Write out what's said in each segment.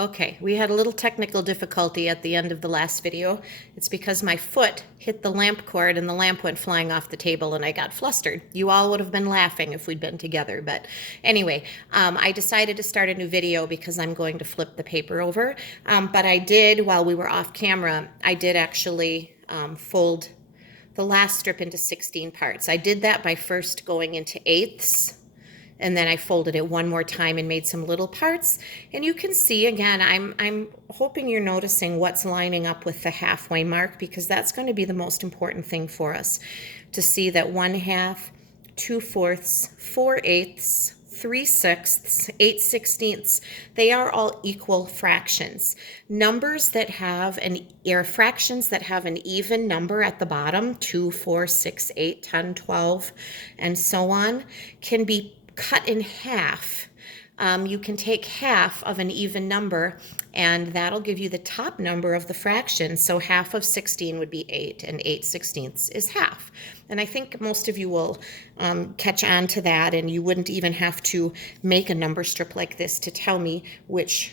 Okay, we had a little technical difficulty at the end of the last video. It's because my foot hit the lamp cord and the lamp went flying off the table and I got flustered. You all would have been laughing if we'd been together, but anyway, I decided to start a new video because I'm going to flip the paper over. But I did, while we were off camera, I did actually fold the last strip into 16 parts. I did that by first going into eighths, and then I folded it one more time and made some little parts. And you can see, again, I'm hoping you're noticing what's lining up with the halfway mark, because that's going to be the most important thing for us, to see that 1/2, 2/4, 4/8, 3/6, 8/16, they are all equal fractions. Numbers that have fractions that have an even number at the bottom, 2, 4, 6, 8, 10, 12, and so on, can be cut in half. You can take half of an even number and that'll give you the top number of the fraction. So half of 16 would be 8, and 8/16 is half. And I think most of you will catch on to that, and you wouldn't even have to make a number strip like this to tell me which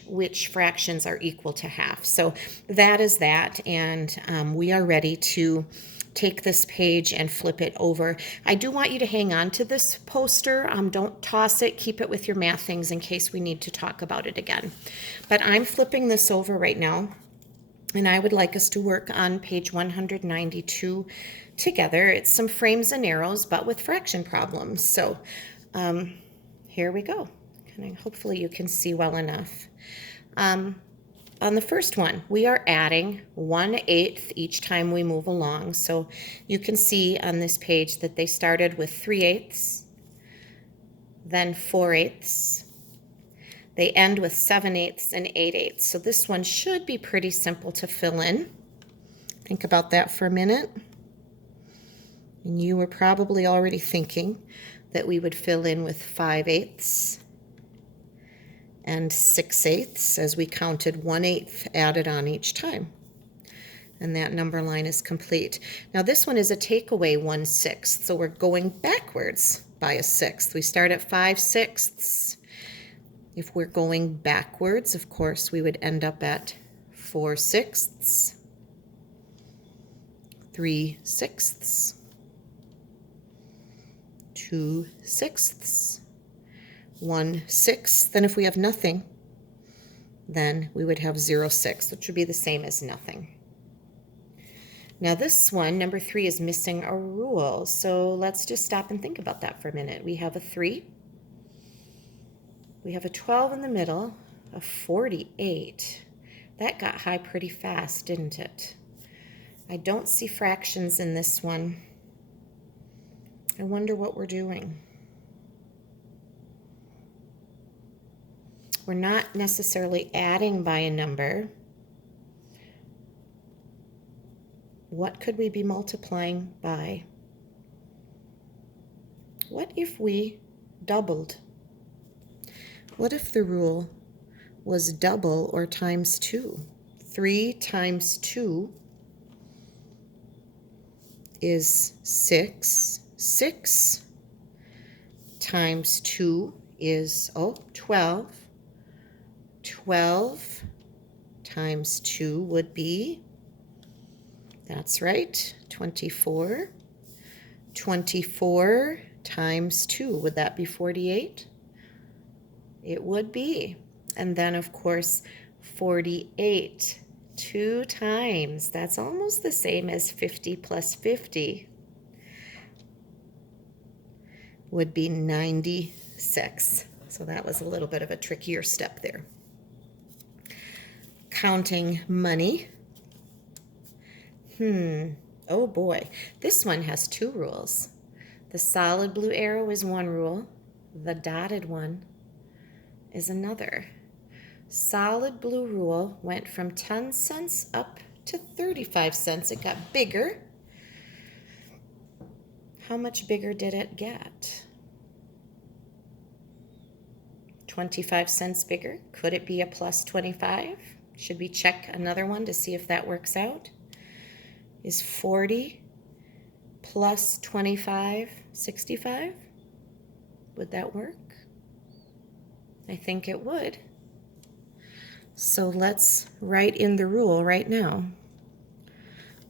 fractions are equal to half. So that is that, and we are ready to take this page and flip it over. I do want you to hang on to this poster. Don't toss it. Keep it with your math things in case we need to talk about it again. But I'm flipping this over right now, and I would like us to work on page 192 together. It's some frames and arrows, but with fraction problems. So here we go. Hopefully you can see well enough. On the first one, we are adding 1/8 each time we move along. So you can see on this page that they started with 3/8, then 4/8. They end with 7/8 and 8/8. So this one should be pretty simple to fill in. Think about that for a minute. And you were probably already thinking that we would fill in with 5/8 and 6/8 as we counted 1/8 added on each time. And that number line is complete. Now this one is a takeaway 1/6, so we're going backwards by a sixth. We start at 5/6. If we're going backwards, of course, we would end up at 4/6, 3/6, 2/6, 1/6. Then if we have nothing, then we would have 0/6, which would be the same as nothing. Now this one, number 3, is missing a rule. So let's just stop and think about that for a minute. We have a 3. We have a 12 in the middle, a 48. That got high pretty fast, didn't it? I don't see fractions in this one. I wonder what we're doing. We're not necessarily adding by a number. What could we be multiplying by? What if we doubled? What if the rule was double or times 2? 3 times 2 is 6. 6 times 2 is 12. 12 times 2 would be, that's right, 24. 24 times 2, would that be 48? It would be. And then, of course, 48 2 times, that's almost the same as 50 plus 50, would be 96. So that was a little bit of a trickier step there. Counting money. Oh boy, this one has 2 rules. The solid blue arrow is one rule. The dotted one is another. Solid blue rule went from 10 cents up to 35 cents. It got bigger. How much bigger did it get? 25 cents bigger. Could it be a plus 25? Should we check another one to see if that works out? Is 40 plus 25 65? Would that work? I think it would. So let's write in the rule right now.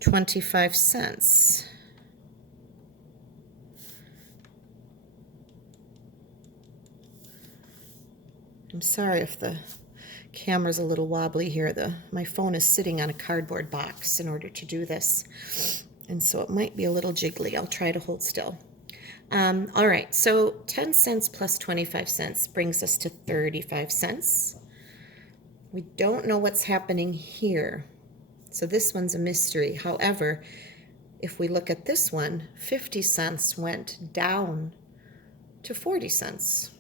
25 cents. I'm sorry if the camera's a little wobbly here. My phone is sitting on a cardboard box in order to do this, and so it might be a little jiggly. I'll try to hold still. All right, so 10 cents plus 25 cents brings us to 35 cents. We don't know what's happening here, so this one's a mystery. However, if we look at this one, 50 cents went down to 40 cents,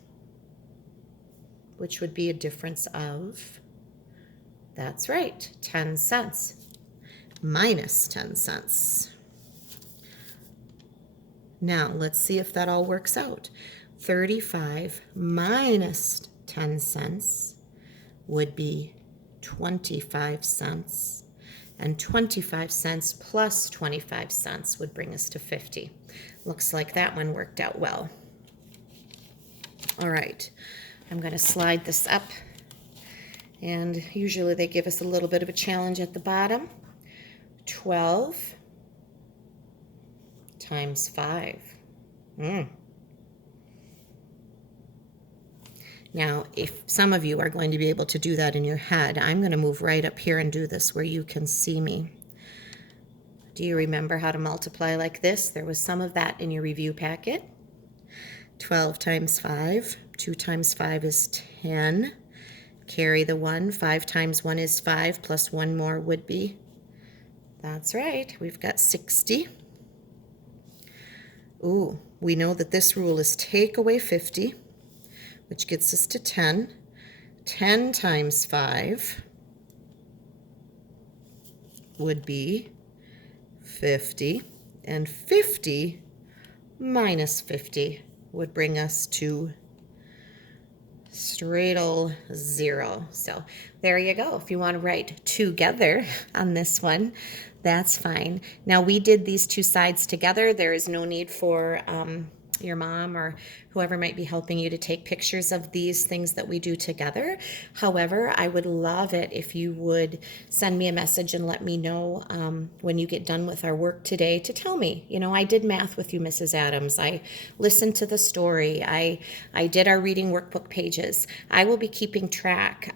which would be a difference of, that's right, 10 cents, minus 10 cents. Now, let's see if that all works out. 35 minus 10 cents would be 25 cents. And 25 cents plus 25 cents would bring us to 50. Looks like that one worked out well. All right, I'm going to slide this up. And usually they give us a little bit of a challenge at the bottom. 12 times 5. Now, if some of you are going to be able to do that in your head, I'm going to move right up here and do this where you can see me. Do you remember how to multiply like this? There was some of that in your review packet. 12 times 5. 2 times 5 is 10. Carry the 1. 5 times 1 is 5, plus 1 more would be. That's right. We've got 60. Ooh, we know that this rule is take away 50, which gets us to 10. 10 times 5 would be 50, and 50 minus 50 would bring us to straight ol' 0. So there you go. If you want to write together on this one, that's fine. Now, we did these two sides together. There is no need for your mom or whoever might be helping you to take pictures of these things that we do together. However, I would love it if you would send me a message and let me know when you get done with our work today to tell me, you know, I did math with you, Mrs. Adams. I listened to the story. I did our reading workbook pages. I will be keeping track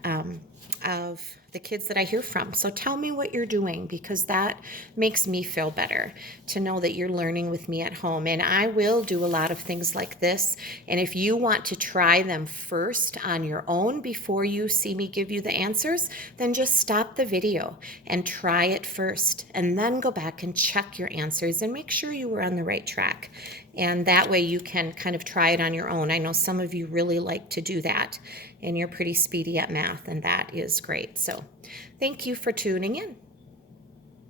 of the kids that I hear from. So tell me what you're doing, because that makes me feel better to know that you're learning with me at home. And I will do a lot of things like this. And if you want to try them first on your own before you see me give you the answers, then just stop the video and try it first, and then go back and check your answers and make sure you were on the right track. And that way you can kind of try it on your own. I know some of you really like to do that, and you're pretty speedy at math, and that is great. So thank you for tuning in.